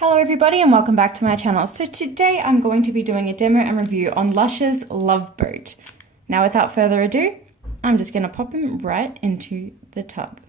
Hello everybody and welcome back to my channel. So today I'm going to be doing a demo and review on LUSH's Love Boat. Now without further ado, I'm just going to pop him right into the tub.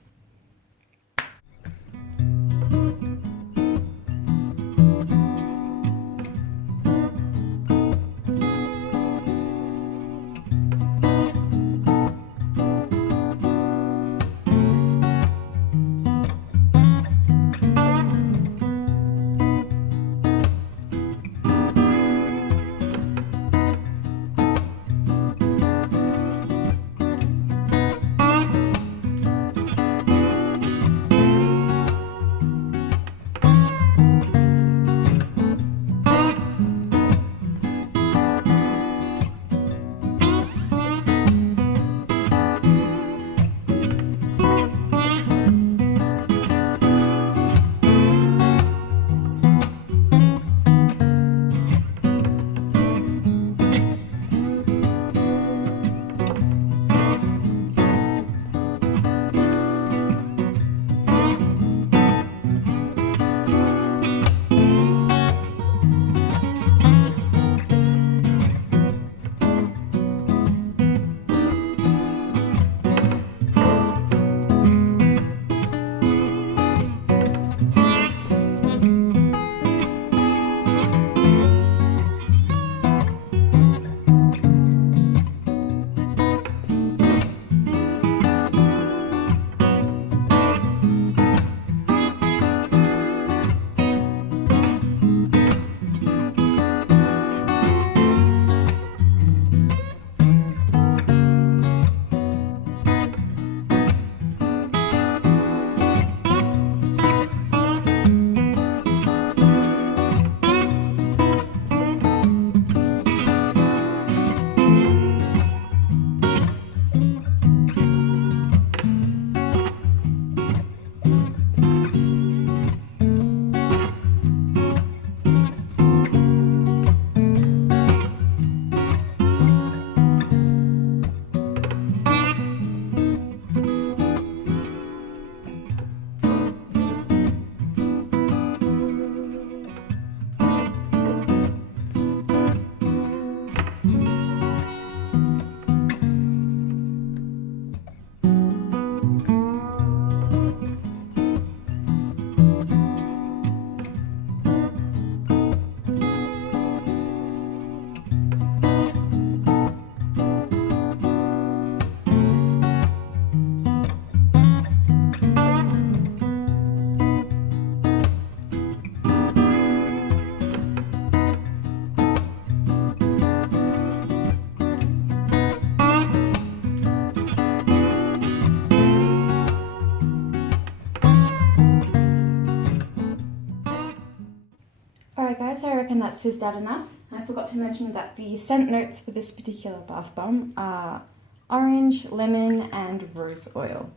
Alright guys, I reckon that's fizzed out enough. I forgot to mention that the scent notes for this particular bath bomb are orange, lemon and rose oil.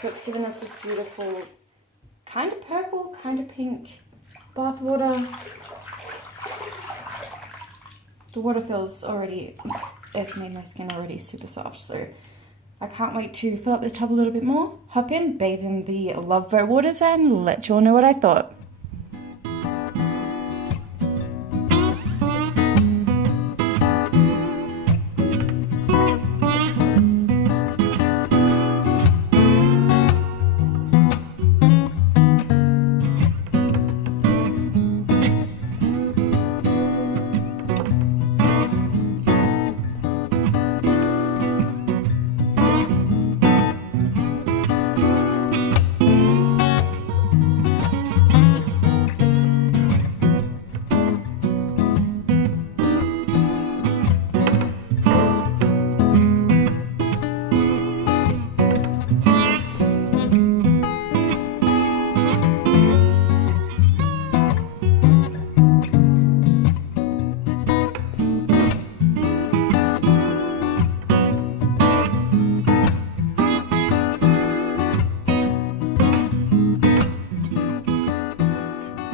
So it's given us this beautiful kind of purple, kind of pink bath water. The water feels already, it's made my skin already super soft, so I can't wait to fill up this tub a little bit more, hop in, bathe in the Love Boat waters and let you all know what I thought.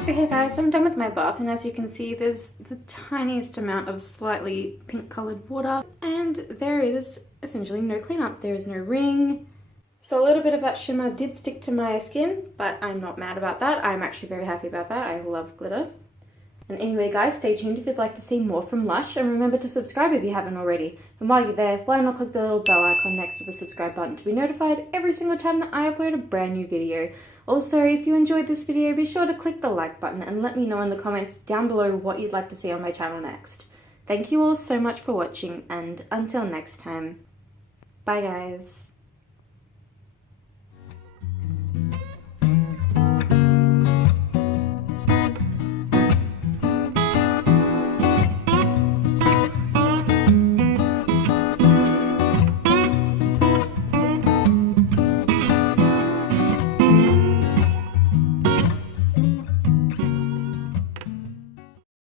Okay guys, I'm done with my bath and as you can see there's the tiniest amount of slightly pink coloured water and there is essentially no cleanup. There is no ring, So a little bit of that shimmer did stick to my skin, but I'm not mad about that. I'm actually very happy about that. I love glitter. And anyway guys, stay tuned if you'd like to see more from Lush, and remember to subscribe if you haven't already. And while you're there, why not click the little bell icon next to the subscribe button to be notified every single time that I upload a brand new video. Also, if you enjoyed this video, be sure to click the like button and let me know in the comments down below what you'd like to see on my channel next. Thank you all so much for watching, and until next time, bye guys.